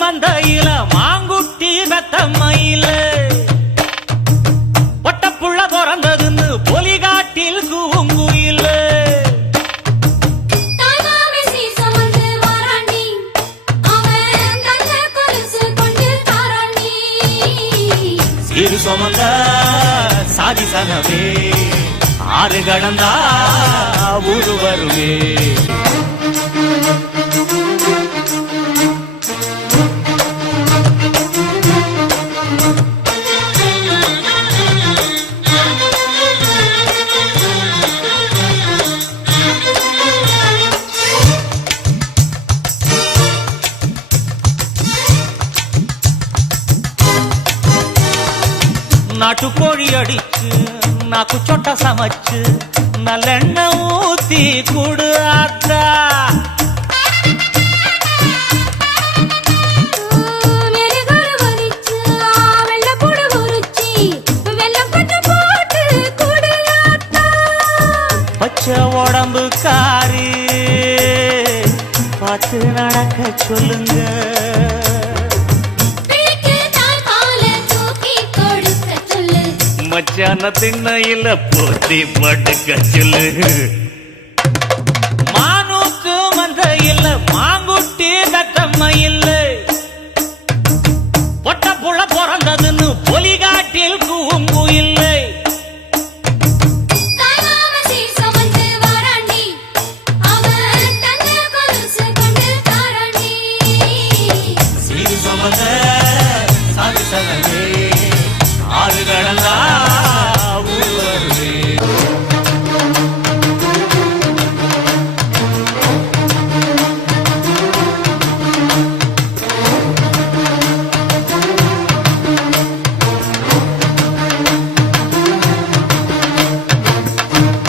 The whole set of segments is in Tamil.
மந்தையில மாங்குட்டி மெத்தம்மையில ஒட்டப்புள்ள பிறந்ததுன்னு பொலிகாட்டில் கூங்குயில சிறு சுமந்த சாதி சனவே ஆறு கடந்தா ஊரு வருவே நாட்டுக்கோழி அடிச்சு நாக்கு சொட்ட சமைச்சு நல்லெண்ணெய் ஊத்தி குடு ஆத்தா பச்சை உடம்பு காரி பார்த்து நடக்க சொல்லுங்க மச்சான திண்ணையில போத்தி படுக்க சொல்லு மானூத்து மந்தையில மாங்குட்டி தத்தம்மையில பொட்ட புள்ள பிறந்ததுன்னு பொலிகாட்டில் கூம்பு இல்லை சீரு சுமந்த சாதி சனவே ஆறு கடந்தா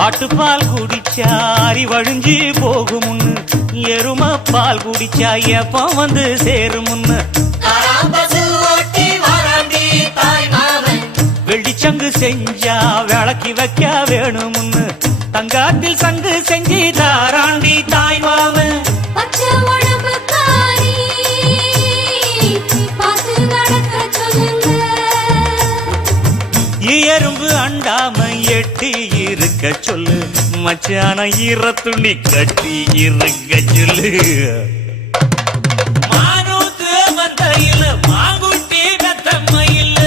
ஆட்டுப்பால் குடிச்சா அறிவழிஞ்சு போகுமுன்னு எரும பால் குடிச்சா எப்ப வந்து சேருமுன்னு வெள்ளிச்சங்கு செஞ்சா விளக்கி வைக்க வேணுமுன்னு தங்காத்தில் சங்கு செஞ்சு தாராண்டி தாய் மாமன் எறும்பு அண்டாம எட்டி இருக்க சொல்லு மச்சான ஈர துணி கட்டி இருக்க சொல்லு மானூத்து மந்தையில மாங்குட்டி மெத்தம்மையில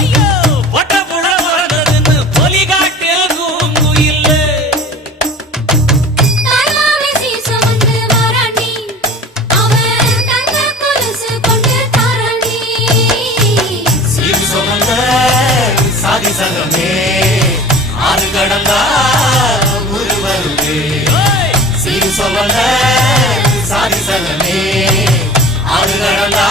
ஐயோ பொட்ட புள்ள பிறந்ததுன்னு பொலிகாட்டில் கூங்குயில சீரு சுமந்த சாதி சனமே ஆறு கடந்தா ஊரு வருவே சீரு சுமந்த சாதி சனமே ஆறு கடந்தா